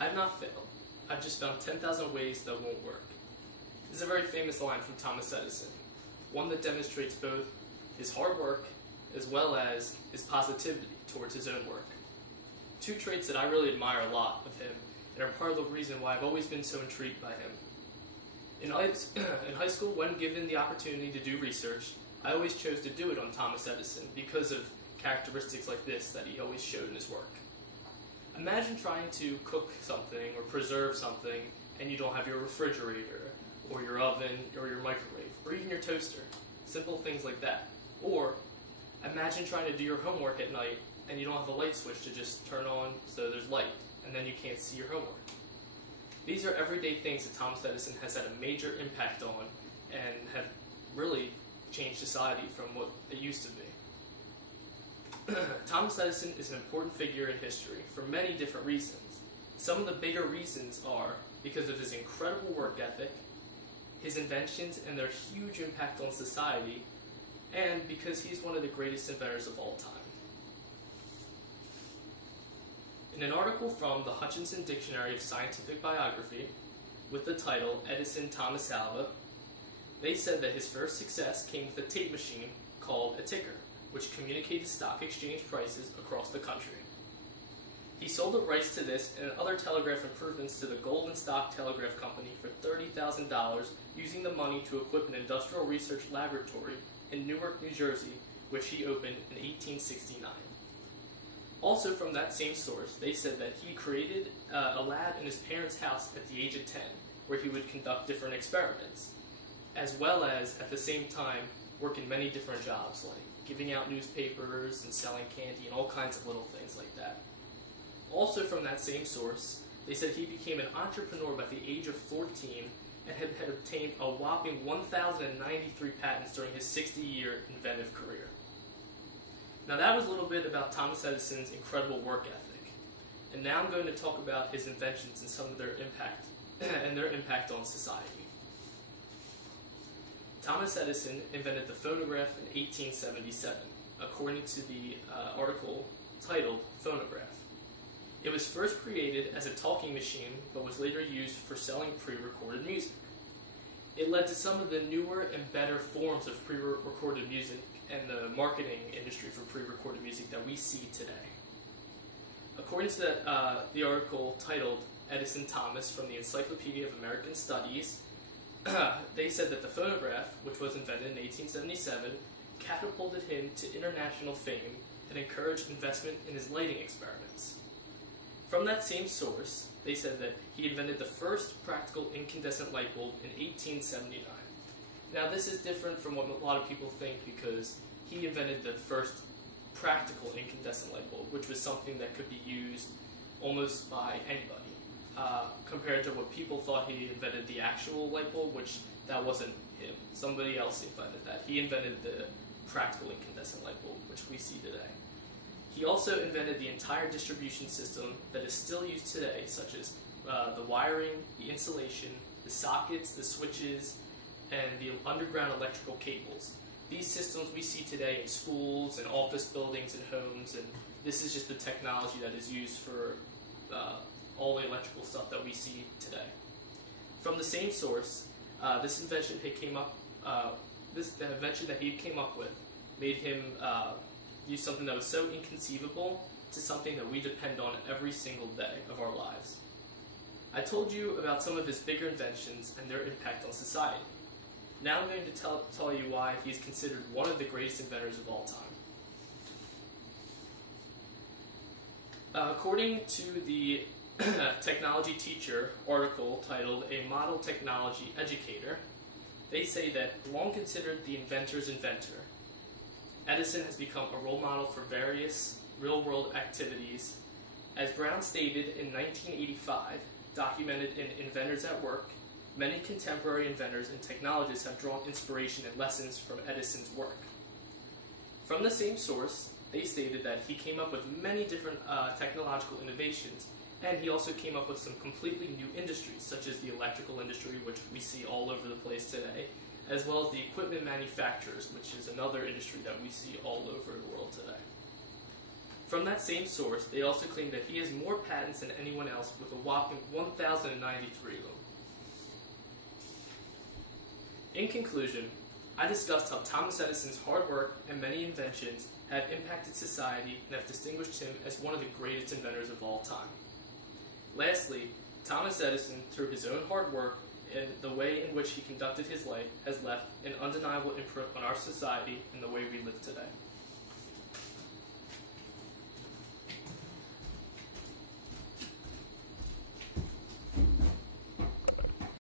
I've not failed. I've just found 10,000 ways that won't work. This is a very famous line from Thomas Edison, one that demonstrates both his hard work as well as his positivity towards his own work. Two traits that I really admire a lot of him and are part of the reason why I've always been so intrigued by him. In high school, when given the opportunity to do research, I always chose to do it on Thomas Edison because of characteristics like this that he always showed in his work. Imagine trying to cook something or preserve something and you don't have your refrigerator or your oven or your microwave or even your toaster. Simple things like that. Or imagine trying to do your homework at night and you don't have a light switch to just turn on so there's light and then you can't see your homework. These are everyday things that Thomas Edison has had a major impact on and have really changed society from what it used to be. Thomas Edison is an important figure in history for many different reasons. Some of the bigger reasons are because of his incredible work ethic, his inventions and their huge impact on society, and because he's one of the greatest inventors of all time. In an article from the Hutchinson Dictionary of Scientific Biography, with the title Edison Thomas Alva, they said that his first success came with a tape machine called a ticker, which communicated stock exchange prices across the country. He sold the rights to this and other telegraph improvements to the Golden Stock Telegraph Company for $30,000, using the money to equip an industrial research laboratory in Newark, New Jersey, which he opened in 1869. Also from that same source, they said that he created a lab in his parents' house at the age of 10, where he would conduct different experiments, as well as, at the same time, work in many different jobs, like giving out newspapers and selling candy and all kinds of little things like that. Also from that same source, they said he became an entrepreneur by the age of 14 and had obtained a whopping 1,093 patents during his 60-year inventive career. Now that was a little bit about Thomas Edison's incredible work ethic, and now I'm going to talk about his inventions and some of their impact on society. Thomas Edison invented the phonograph in 1877, according to the article titled Phonograph. It was first created as a talking machine, but was later used for selling pre-recorded music. It led to some of the newer and better forms of pre-recorded music and the marketing industry for pre-recorded music that we see today. According to the article titled Edison Thomas from the Encyclopedia of American Studies, they said that the phonograph, which was invented in 1877, catapulted him to international fame and encouraged investment in his lighting experiments. From that same source, they said that he invented the first practical incandescent light bulb in 1879. Now this is different from what a lot of people think because he invented the first practical incandescent light bulb, which was something that could be used almost by anybody, compared to what people thought he invented the actual light bulb, which that wasn't him. Somebody else invented that. He invented the practical incandescent light bulb, which we see today. He also invented the entire distribution system that is still used today, such as the wiring, the insulation, the sockets, the switches, and the underground electrical cables. These systems we see today in schools and office buildings and homes, and this is just the technology that is used for all the electrical stuff that we see today. From the same source, this invention that he came up with made him use something that was so inconceivable to something that we depend on every single day of our lives. I told you about some of his bigger inventions and their impact on society. Now I'm going to tell you why he's considered one of the greatest inventors of all time. According to the Technology Teacher article titled A Model Technology Educator, they say that, long considered the inventor's inventor, Edison has become a role model for various real-world activities. As Brown stated in 1985, documented in Inventors at Work, many contemporary inventors and technologists have drawn inspiration and lessons from Edison's work. From the same source, they stated that he came up with many different technological innovations, and he also came up with some completely new industries, such as the electrical industry, which we see all over the place today, as well as the equipment manufacturers, which is another industry that we see all over the world today. From that same source, they also claim that he has more patents than anyone else, with a whopping 1,093 of them. In conclusion, I discussed how Thomas Edison's hard work and many inventions have impacted society and have distinguished him as one of the greatest inventors of all time. Lastly, Thomas Edison, through his own hard work and the way in which he conducted his life, has left an undeniable imprint on our society and the way we live today.